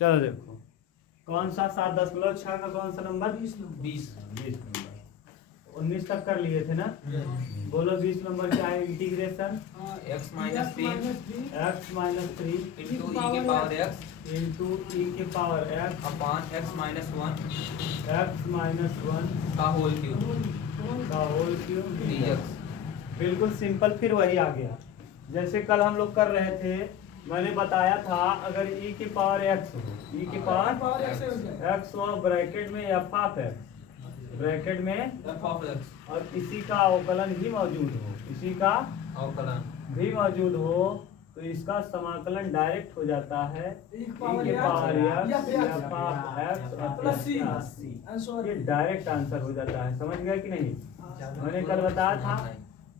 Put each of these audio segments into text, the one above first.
चलो देखो कौन सा 7.6 का कौन सा नंबर? 20 नंबर। 19 तक कर लिए थे ना? बोलो 20 नंबर क्या है? Integration x minus 3 x minus 3 into e के पावर x इंटू ई के power x upon x minus 1 का होल क्यूब dx। बिल्कुल सिंपल, फिर वही आ गया जैसे कल हम लोग कर रहे थे। मैंने बताया था अगर e की पावर x हो, e की पावर x हो ब्रैकेट में f ऑफ x ब्रैकेट में f ऑफ x और इसी का अवकलन भी मौजूद हो, इसी का अवकलन भी मौजूद हो तो इसका समाकलन डायरेक्ट हो जाता है e के power x f of x और प्लस c। ये डायरेक्ट आंसर हो जाता है। समझ गए कि नहीं? मैंने कल बताया था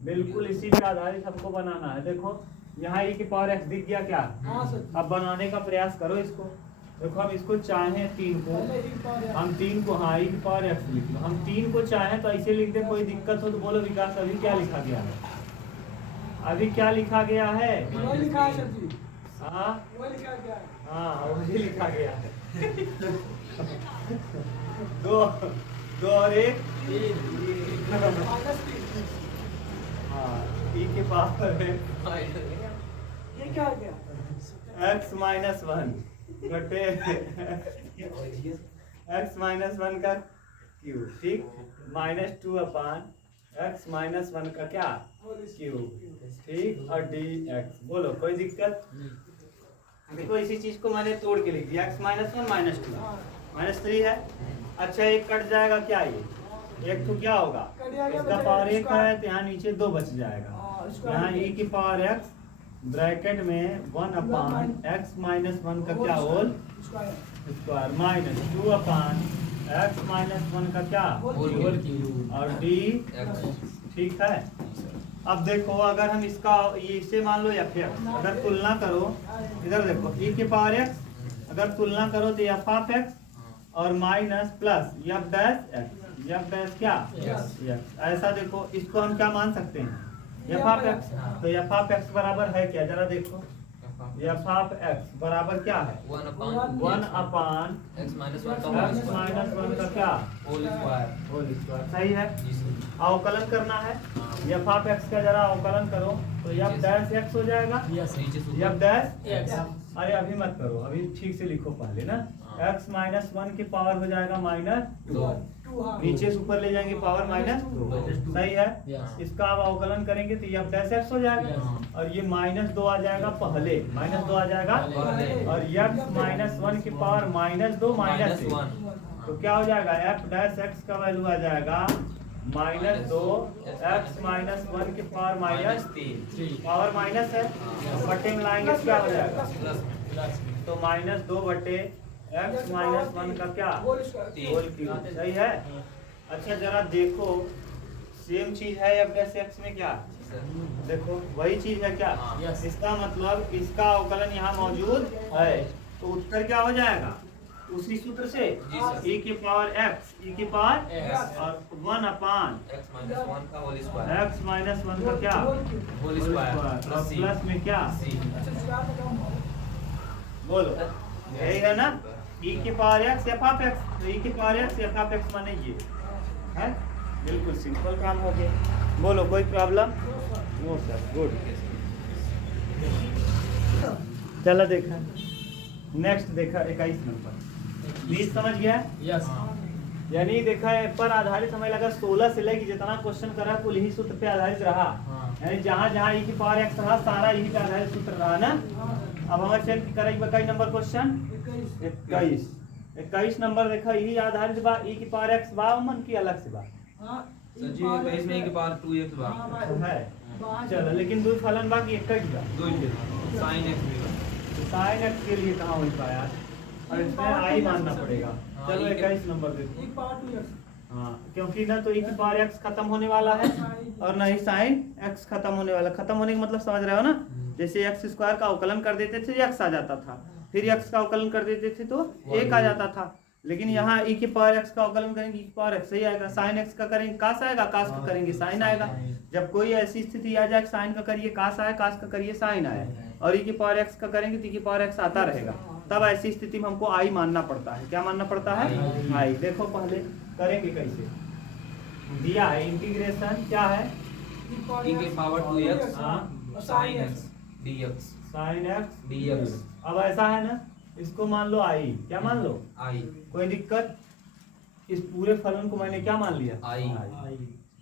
बिल्कुल इसी पे आधारित हमको बनाना है। देखो यहाँ e की पावर x दिख गया क्या? अब बनाने का प्रयास करो इसको। देखो हम इसको चाहें 3 को, हम 3 को हाँ e की पावर x लिख लो। हम 3 को चाहें तो ऐसे लिख दे, कोई दिक्कत हो तो बोलो विकास। अभी क्या लिखा गया है? अभी क्या लिखा गया है? हाँ वही लिखा गया है। दो और एक हाँ e के पावर है x माइनस 1 बटे x माइनस 1 का क्यूब, ठीक, माइनस 2 अपान x माइनस 1 का क्या क्यूब, ठीक, और dx। बोलो कोई दिक्कत? देखो इसी चीज को मैंने तोड़ के लिख दिया। x माइनस 1 माइनस 2 माइनस 3 है। अच्छा एक कट जाएगा क्या? ये एक तो क्या होगा? इसका पावर 1 है तो यहाँ नीचे 2 बच जाएगा। यहाँ e की पावर x ब्रैकेट में 1 अपान x माइनस 1 का क्या होल स्क्वायर माइनस 2 अपान x माइनस 1 का क्या होल क्यूब और d, ठीक है। अब देखो अगर हम इसका ये इसे मान लो f अगर तुलना करो, इधर देखो e की पावर x अगर तुलना करो तो f ऑफ x और minus plus f dash x, f dash क्या x। ऐसा देखो इसको हम क्या मान सकते हैं? f of x। तो f ऑफ x बराबर है क्या? जरा देखो f ऑफ x बराबर क्या है? 1 अपान x माइनस 1 का क्या होल स्क्वायर। सही है। अवकलन करना है f ऑफ x का, जरा अवकलन करो तो f डैश x हो जाएगा। f डैश अरे अभी मत करो, अभी ठीक से लिखो पहले ना। x माइनस 1 की पावर हो जाएगा माइनस 2, नीचे से ऊपर ले जाएंगे पावर माइनस 2, सही है। इसका अब अवकलन करेंगे तो f डैश x हो जाएगा और ये माइनस 2 आ जाएगा पहले, माइनस 2 आ जाएगा और x माइनस 1 की पावर माइनस 2 माइनस 1 तो क्या हो जाएगा? f डैश x का वैल्यू आ जाएगा माइनस 2 x माइनस 1 की पावर माइनस 3, पावर माइनस है बटे में लाएंगे क्या हो जाएगा? तो माइनस 2 बटे x माइनस 1 का क्या होल क्यूब, सही है। अच्छा जरा देखो सेम चीज है f डैश x में क्या? देखो वही चीज है क्या? इसका मतलब इसका अवकलन यहाँ मौजूद है तो उत्तर क्या हो जाएगा? उसी सूत्र से e की पावर x और 1 अपान x माइनस 1 का क्या होल स्क्वायर और प्लस में क्या बोलो, यही है ना? e की power x f of x, तो e की power x f of x माने ये है। बिल्कुल सिंपल काम हो गया। बोलो कोई प्रॉब्लम? No sir, good. चलो देखा नेक्स्ट, देखा 21 नंबर 20 समझ गया? यस। यानी देखा है पर आधारित हमें लगा 16 से लेकर जितना क्वेश्चन करा कुल ही सूत्र पे आधारित रहा। यानी जहाँ जहाँ e की पावर x रहा सारा यही पे आधारित सूत्र रहा ना। अब हमें चेक करेंगे कई नंबर क्वेश्चन 21 नंबर देखा यही आधारित बा e की पावर x बा मन की अलग से बा सर जी इसमें के पावर 2x बा है। चलो लेकिन दो फलन बा कि एक ही बा sin x भी बा। तो sin x के लिए कहाँ हो पाया और इसमें आई मानना पड़ेगा। चलो 21 नंबर देखो। हाँ क्योंकि ना तो e की पावर x खत्म होने वाला है और ना ही sin x खत्म होने वाला। खत्म होने का मतलब समझ रहे हो ना? जैसे x स्क्वायर का अवकलन कर देते थे x आ जाता था, फिर x का अवकलन कर देते थे तो 1 आ जाता था। लेकिन यहाँ e की पावर x का अवकलन करेंगे e की पावर x ही आएगा। साइन x का करेंगे कास आएगा, कास का करेंगे साइन आएगा। जब कोई ऐसी स्थिति आ जाए साइन का करिए कास आए, कास का करिए साइन आए, और e की पावर x का करेंगे तो e की पावर x आता रहेगा। तब ऐसी स्थिति में हमको i मानना पड़ता है। क्या मानना पड़ता है? i। देखो पहले करेंगे कैसे, दिया है इंटीग्रेशन क्या है, e के power 2x sin x dx sine x dx। अब ऐसा है ना, इसको मान लो i। क्या मान लो? i। कोई दिक्कत? इस पूरे फलन को मैंने क्या मान लिया? i।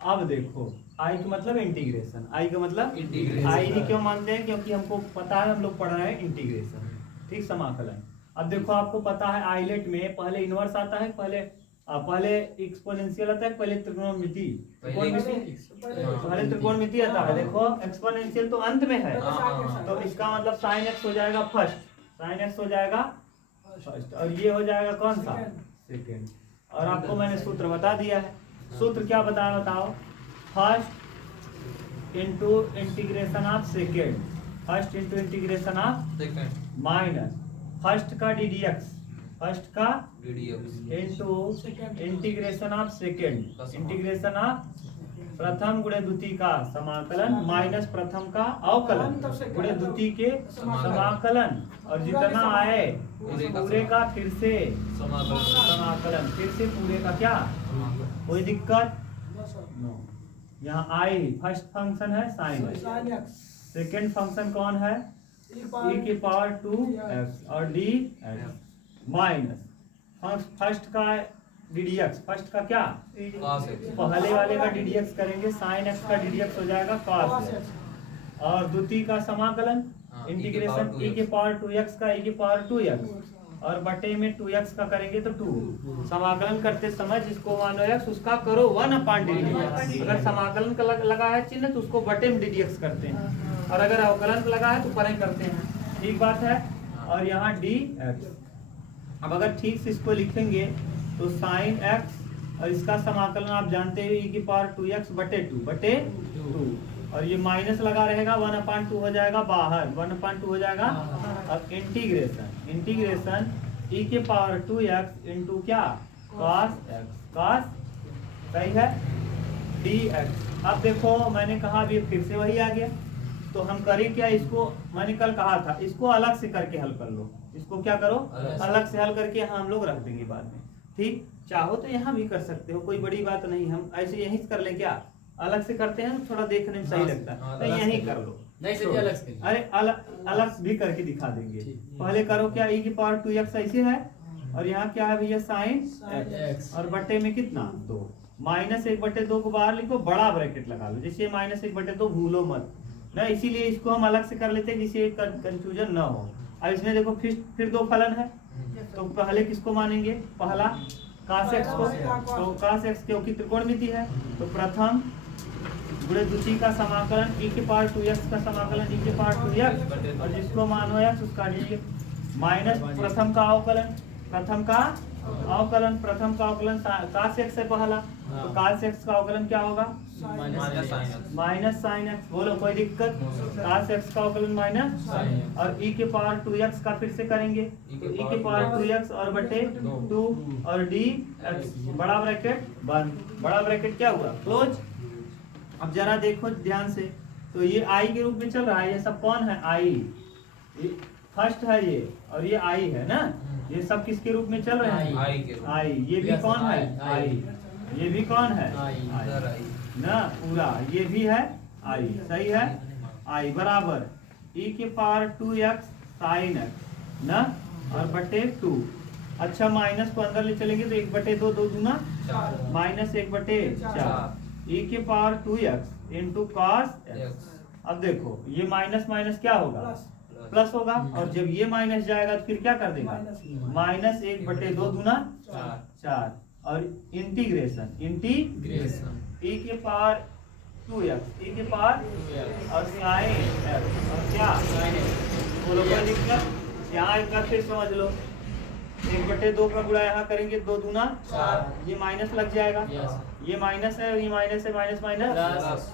अब देखो i का मतलब इंटीग्रेशन, i का मतलब इंटीग्रेशन। i ही क्यों मानते हैं? क्योंकि हमको पता है, हम लोग पढ़ रहे हैं इंटीग्रेशन, ठीक, समाकलन। अब देखो आपको पता है आइलेट में पहले इनवर्स आता है, पहले एक्सपोनेंशियल आता है, पहले त्रिकोणमिति, पहले त्रिकोणमिति आता है। देखो एक्सपोनेंशियल तो अंत में है, तो इसका मतलब साइन एक्स हो जाएगा फर्स्ट, साइन एक्स हो जाएगा फर्स्ट, और ये हो जाएगा कौन सा? सेकेंड। और आपको मैंने सूत्र बता दिया है। सूत्र क्या बताओ? First into integration of second, first into integration of second minus first का डी डी एक्स, फर्स्ट का dx into integration of second, integration of प्रथम गुणे द्वितीय का समाकलन माइनस प्रथम का अवकलन गुणे द्वितीय के समाकलन, और जितना आए उस पूरे का फिर से समाकलन, फिर से पूरे का क्या? कोई दिक्कत? नो। यहाँ आई फर्स्ट फंक्शन है साइन, सेकेंड फंक्शन कौन है? e की पावर 2x और dx माइनस फर्स्ट का ddx, फर्स्ट का क्या? cos x। पहले वाले का ddx करेंगे, sin x का ddx हो जाएगा cos x, और द्वितीय का समाकलन इंटीग्रेशन e की पावर 2x का e की पावर 2x और बटे में 2x का करेंगे तो 2। समाकलन करते समय जिसको मानो x उसका करो 1/ddx। अगर समाकलन का लगा है चिन्ह तो उसको बटे में ddx करते हैं, और अगर अवकलन लगा है तो परे करते हैं, ठीक बात है। और यहाँ dx, अब अगर ठीक से इसको लिखेंगे तो साइन x और इसका समाकलन आप जानते हैं e की पावर 2x बटे 2, और ये माइनस लगा रहेगा 1/2 हो जाएगा बाहर, 1/2 हो जाएगा। अब इंटीग्रेशन e के पावर 2x इंटू क्या? cos x, cos, सही है, dx। अब देखो मैंने कहा अभी फिर से वही आ गया, तो हम करें क्या? इसको मैंने कल कहा था इसको अलग से करके हल कर लो। इसको क्या करो? अलग से हल करके यहाँ हम लोग रख देंगे बाद में, ठीक। चाहो तो यहाँ भी कर सकते हो, कोई बड़ी बात नहीं। हम ऐसे यहीं कर ले क्या? अलग से करते हैं थोड़ा देखने में सही लगता है, तो यहीं कर लो। नहीं सर अलग से, अरे अलग भी करके दिखा देंगे। पहले करो क्या? e की पावर 2x ऐसे है, और यहाँ क्या है भैया? साइन x, और बटे में कितना? 2, माइनस 1/2 को बाहर लिखो, बड़ा ब्रैकेट लगा लो, जैसे माइनस 1/2 भूलो मत ना, इसीलिए इसको हम अलग से कर लेते हैं जिससे कंफ्यूजन ना हो। अब इसमें देखो फिर 2 फलन है, तो पहले किसको मानेंगे? पहला cos x को, तो cos x क्योंकि त्रिकोणमिति है तो प्रथम गुणे द्वितीय का समाकलन e की पावर 2x का समाकलन e की पावर 2x, और जिसको मानो x उसका dx माइनस प्रथम का अवकलन, प्रथम का अवकलन cos x है पहला, तो cos x का अवकलन क्या होगा? Minus sine x। बोलो कोई दिक्कत? cos x का अवकलन माइनस, और e के पावर 2x का फिर से करेंगे तो e के पावर 2x और बटे 2 और dx, बड़ा ब्रैकेट बंद, बड़ा ब्रैकेट क्या हुआ? क्लोज। अब जरा देखो ध्यान से, तो ये i के रूप में चल रहा है, ये सब कौन है? i फर्स्ट है ये, और ये i है ना, ये सब किसके रूप में चल रहे हैं? i। ये भी कौन है? i। ये भी कौन है? i ना, पूरा ये भी है i, सही है। i बराबर e के पावर 2x sin x ना, और बटे 2। अच्छा माइनस को अंदर ले चलेंगे तो 1/2, 2 दूना माइनस 1/4, e के power 2x into cos x। अब देखो ये माइनस माइनस क्या होगा? प्लस होगा, और जब ये माइनस जाएगा तो फिर क्या कर देगा? माइनस 1/2 दूना 4, और इंटीग्रेशन e के पावर 2x, e के पावर और sin x, और क्या? बोलो कोई दिक्कत? यहाँ एक बार फिर समझ लो, 1/2 का गुणा यहाँ करेंगे 2 दूना 4, ये माइनस लग जाएगा, ये माइनस है, ये माइनस है, माइनस माइनस,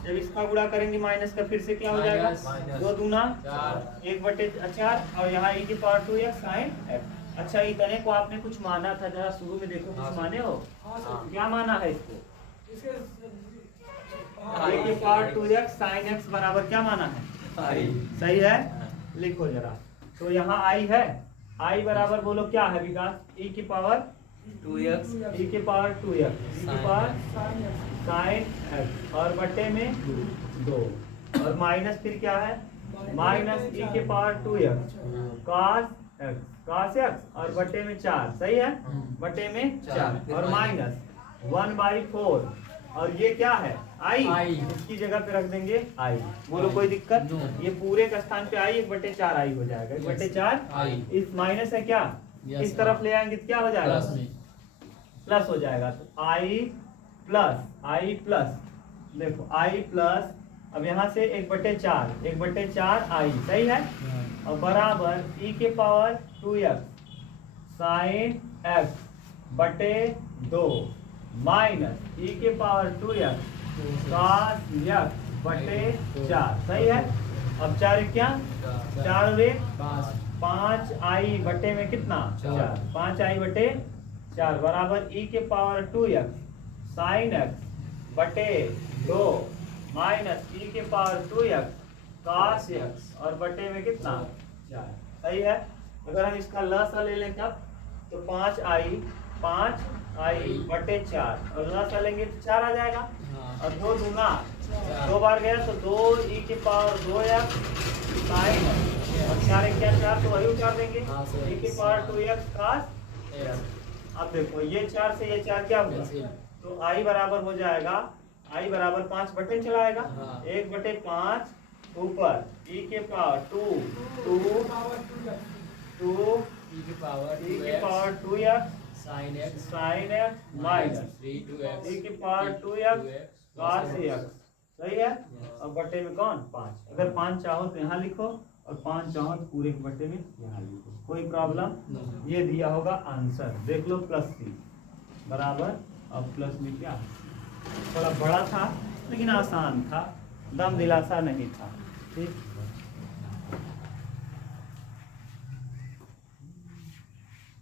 जब इसका गुणा करेंगे माइनस का फिर से क्या हो जाएगा? 2 दूना 1/4, और यहाँ e की पावर 2x sin x। अच्छा इतने को आपने कुछ माना था, जरा शुरू में देखो कुछ माने हो, क्या माना है इसको? a के पावर 2x sin x बराबर क्या माना है? आई। सही है, लिखो जरा। तो यहाँ i है, i बराबर बोलो क्या है विकास? e की पावर 2x e के पावर 2x, e की पावर sin x और बटे में 2 और माइनस फिर क्या है? माइनस e के पावर 2x cos x और बटे में 4, सही है, बटे में 4 और माइनस 1/4 और ये क्या है? i, इसकी जगह पे रख देंगे i। बोलो कोई दिक्कत? ये पूरे का स्थान पे i 1/4 i हो जाएगा, 1/4 इस माइनस है क्या, इस तरफ ले आएंगे तो क्या हो जाएगा? प्लस हो जाएगा। तो i प्लस देखो i प्लस, अब यहाँ से 1/4 i, सही है, और बराबर e के पावर 2x sin x बटे 2 माइनस e के पावर 2x cos x बटे 4, सही है। अब 4 क्या, 4 रे 5 i बटे में कितना? 4, 5 i बटे 4 बराबर e के पावर 2x sin x बटे 2 माइनस e के पावर 2x cos x और बटे में कितना? 4, सही है। अगर हम इसका लसा ले लें तब तो 5i बटे 4 और लसा लेंगे तो 4 आ जाएगा और 2 दूना 2 बार गया तो 2 e के पावर 2x sin x और 4 क्या 4 तो वही उतार देंगे e के पावर 2x cos x। अब देखो ये 4 से ये 4 क्या होगा, तो i बराबर हो जाएगा, i बराबर 5 बटे चलाएगा, 1/5 ऊपर e के पावर 2 e के power 2x sin x minus 3 e के पावर 2x cos x, सही है। अब बटे में कौन? 5। अगर 5 चाहो तो यहाँ लिखो और 5 चाहो तो पूरे के बटे में यहाँ लिखो, कोई प्रॉब्लम? ये दिया होगा आंसर, देख लो +3 बराबर। अब प्लस में क्या, थोड़ा बड़ा था लेकिन आसान था, दम दिलासा नहीं था, ठीक।